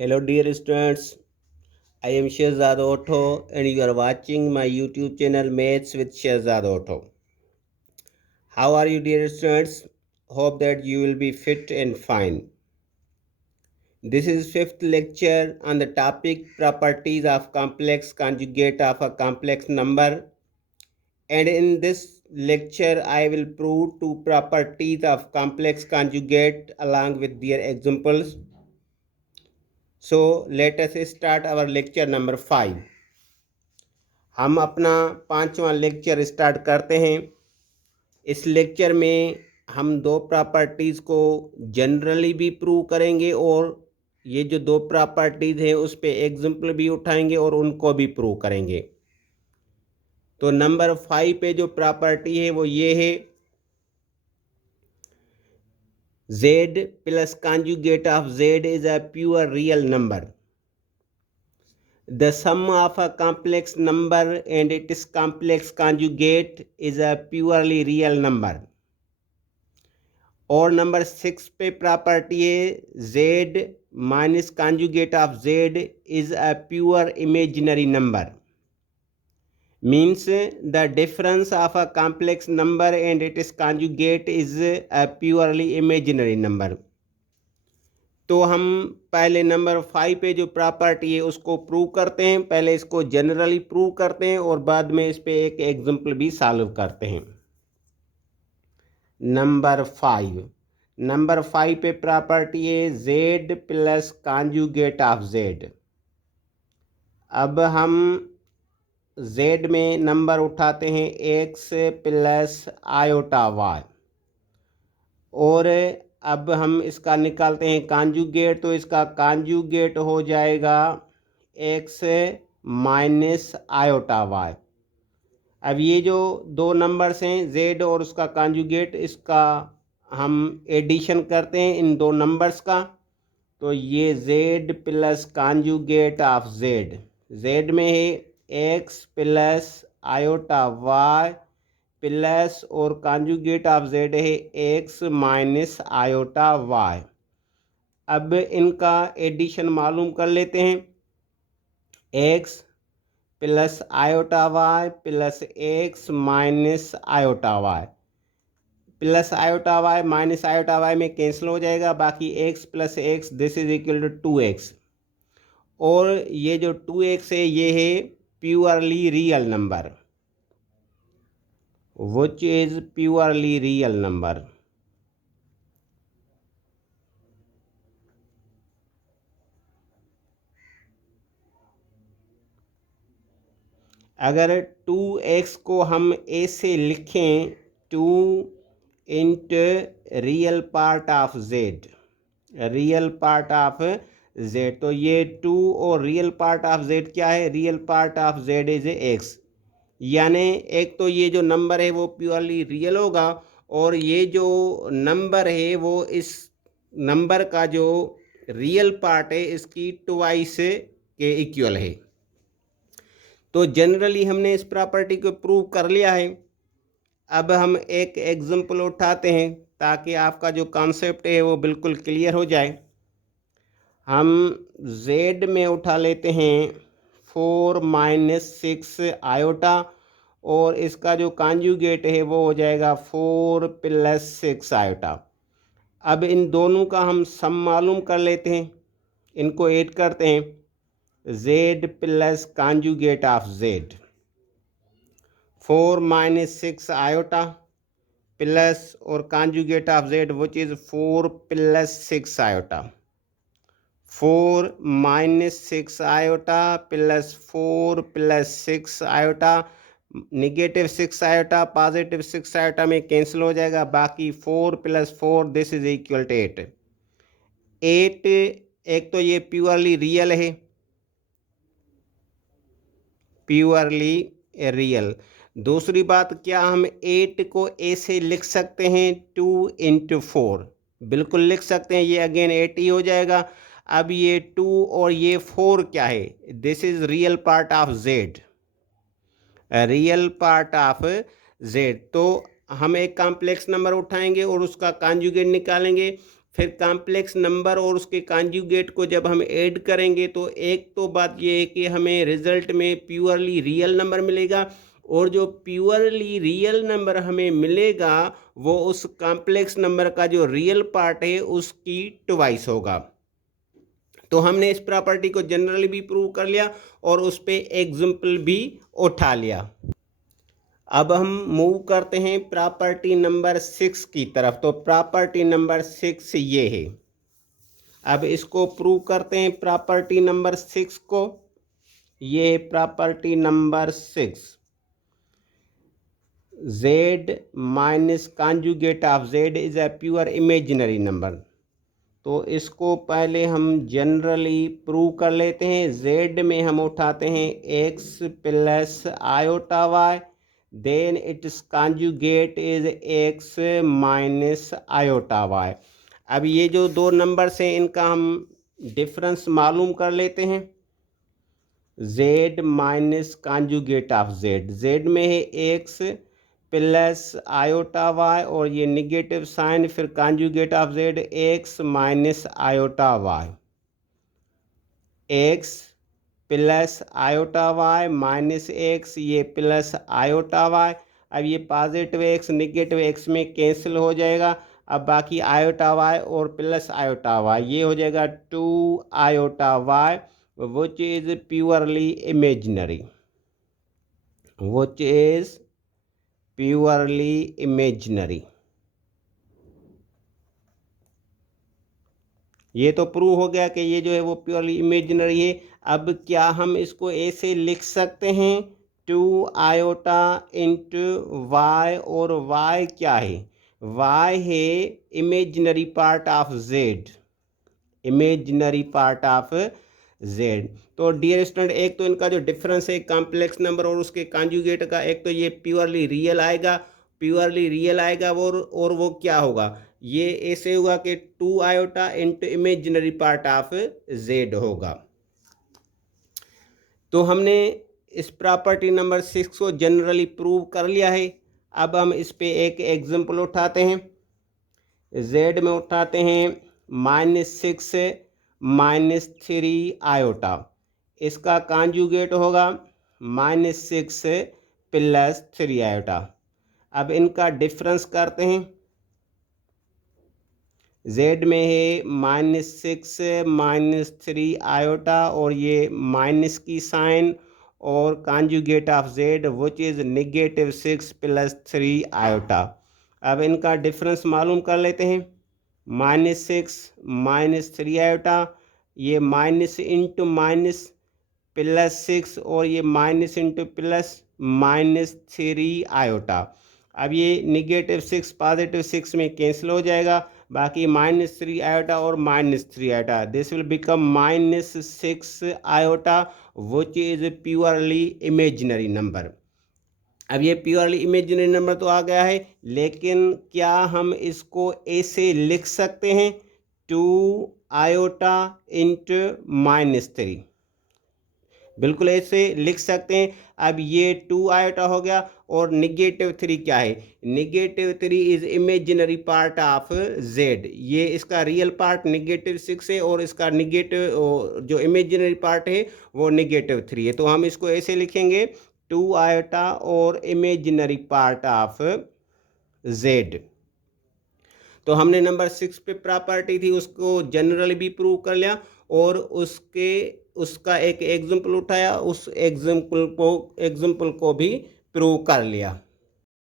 Hello dear students, I am Shehzad Otho and you are watching my YouTube channel Maths with Shehzad Otho. How are you dear students? Hope that you will be fit and fine. This is fifth lecture on the topic properties of complex conjugate of a complex number, and in this lecture I will prove two properties of complex conjugate along with their examples. So let us start our lecture number 5. हम अपना 5वां lecture start करते हैं। इस lecture में हम दो properties को जनरली भी प्रूव करेंगे और ये जो दो प्रॉपर्टीज़ हैं उस पे एग्जाम्पल भी उठाएंगे और उनको भी प्रूव करेंगे। तो नंबर 5 पे जो प्रॉपर्टी है वो ये है, z plus conjugate of z is a pure real number. The sum of a complex number and its complex conjugate is a purely real number. और नंबर 6 पे प्रॉपर्टी है z minus conjugate of z is a pure imaginary number. Means the difference of a complex number and it's conjugate is a purely imaginary number. तो हम पहले number 5 पे जो property है उसको प्रूव करते हैं। पहले इसको जनरली प्रूव करते हैं और बाद में इस पे एक एग्जांपल भी सॉल्व करते हैं। नंबर 5 पे प्रॉपर्टी है z plus conjugate of z। अब हम z में नंबर उठाते हैं x प्लस आयोटा y और अब हम इसका निकालते हैं कॉन्जुगेट। तो इसका कॉन्जुगेट हो जाएगा x माइनस आयोटा y। अब ये जो दो नंबर्स हैं z और उसका कॉन्जुगेट, इसका हम एडिशन करते हैं इन दो नंबर्स का। तो ये z plus conjugate of z में है x plus iota y plus और कॉन्जुगेट ऑफ z है x माइनस आयोटा y। अब इनका एडिशन मालूम कर लेते हैं। x plus iota y plus x minus iota y, plus iota y minus iota y में कैंसिल हो जाएगा, बाकी x plus x this is equal to 2x। और ये जो 2x है ये है purely real number, which is purely real number। अगर 2x को हम ऐसे लिखें 2 into real part of z, real part of z, तो ये 2 और रियल पार्ट ऑफ z क्या है, real part of z is x। यानी एक तो ये जो नंबर है वो प्योरली रियल होगा और ये जो नंबर है वो इस नंबर का जो रियल पार्ट है इसकी ट्वाइस के इक्वल है। तो जनरली हमने इस प्रॉपर्टी को प्रूव कर लिया है। अब हम एक एग्जांपल उठाते हैं ताकि आपका जो कॉन्सेप्ट है वो बिल्कुल क्लियर हो जाए। हम z में उठा लेते हैं 4 माइनस 6 आयोटा और इसका जो कॉन्जुगेट है वो हो जाएगा 4 प्लस 6 आयोटा। अब इन दोनों का हम सम मालूम कर लेते हैं, इनको ऐड करते हैं z plus conjugate of z, 4 minus 6 iota plus और conjugate of z which is 4 plus 6 iota, 4 minus 6 iota plus 4 plus 6 iota, negative 6 iota positive 6 iota में कैंसिल हो जाएगा, बाकी 4 plus 4 this is equal to 8। एक तो ये प्योरली रियल है, purely real. दूसरी बात, क्या हम 8 को ऐसे लिख सकते हैं 2 इंटू 4, बिल्कुल लिख सकते हैं, ये अगेन 8 ही हो जाएगा। अब ये 2 और ये 4 क्या है, this is real part of z, real part of z। तो हम एक कॉम्प्लेक्स नंबर उठाएंगे और उसका कॉन्जुगेट निकालेंगे, फिर कॉम्प्लेक्स नंबर और उसके कॉन्जुगेट को जब हम ऐड करेंगे तो एक तो बात ये है कि हमें रिजल्ट में प्योरली रियल नंबर मिलेगा, और जो प्योरली रियल नंबर हमें मिलेगा वो उस कॉम्प्लेक्स नंबर का जो रियल पार्ट है उसकी ट्वाइस होगा। तो हमने इस प्रॉपर्टी को जनरली भी प्रूव कर लिया और उस पर एग्जाम्पल भी उठा लिया। अब हम मूव करते हैं प्रॉपर्टी नंबर 6 की तरफ। तो प्रॉपर्टी नंबर 6 ये है। अब इसको प्रूव करते हैं प्रॉपर्टी नंबर 6 को। ये property number 6, z minus conjugate of z is a pure imaginary number. तो इसको पहले हम जनरली प्रूव कर लेते हैं। z में हम उठाते हैं x plus iota y, then its conjugate is x minus iota y। अब ये जो दो नंबर्स हैं इनका हम डिफरेंस मालूम कर लेते हैं। z minus conjugate of z में है x प्लस आयोटा वाई और ये निगेटिव साइन, फिर conjugate of z x minus iota Y, x plus iota Y minus x, ये प्लस आयोटा वाई। अब ये पॉजिटिव x निगेटिव x में cancel हो जाएगा। अब बाकी आयोटा वाई और प्लस आयोटा वाई, ये हो जाएगा 2 iota Y which is purely imaginary, which is purely imaginary. ये तो प्रूव हो गया कि ये जो है वो प्योरली इमेजिनरी है। अब क्या हम इसको ऐसे लिख सकते हैं 2 आयोटा इंटू वाई, और वाई क्या है? वाई है imaginary part of Z, imaginary part of Z. तो डियर स्टूडेंट, एक तो इनका जो डिफरेंस है कॉम्प्लेक्स नंबर और उसके कॉन्जुगेट का, एक तो ये प्योरली रियल आएगा, प्योरली रियल आएगा और वो क्या होगा, ये ऐसे होगा कि 2 iota into imaginary part of Z होगा। तो हमने इस प्रॉपर्टी नंबर 6 को जनरली प्रूव कर लिया है। अब हम इस पे एक एग्जांपल उठाते हैं। जेड में उठाते हैं -6 -3 आयोटा, इसका कॉन्जुगेट होगा -6 + 3 आयोटा। अब इनका डिफरेंस करते हैं। जेड में है -6 -3 आयोटा और ये माइनस की साइन, और conjugate of Z which is -6 + 3 iota. अब इनका डिफरेंस मालूम कर लेते हैं। -6 -3 आयोटा, ये माइनस इंटू माइनस +6 और ये माइनस इंटू प्लस -3 आयोटा। अब ये -6 +6 में कैंसिल हो जाएगा, बाकी -3 आयोटा और -3 iota, this will become -6 iota which is purely imaginary number. अब ये प्योरली इमेजिनरी नंबर तो आ गया है, लेकिन क्या हम इसको ऐसे लिख सकते हैं 2 आयोटा इंटू -3? बिल्कुल ऐसे लिख सकते हैं। अब ये 2 आयोटा हो गया और -3 क्या है? -3 is imaginary part of Z, ये इसका रियल पार्ट -6 है और इसका निगेटिव जो इमेजिनरी पार्ट है वो -3 है। तो हम इसको ऐसे लिखेंगे 2 आयोटा और इमेजिनरी पार्ट ऑफ जेड। तो हमने नंबर 6 पे प्रॉपर्टी थी उसको जनरली भी प्रूव कर लिया और उसका एक एग्जाम्पल उठाया, उस एग्जाम्पल को भी प्रूव कर लिया।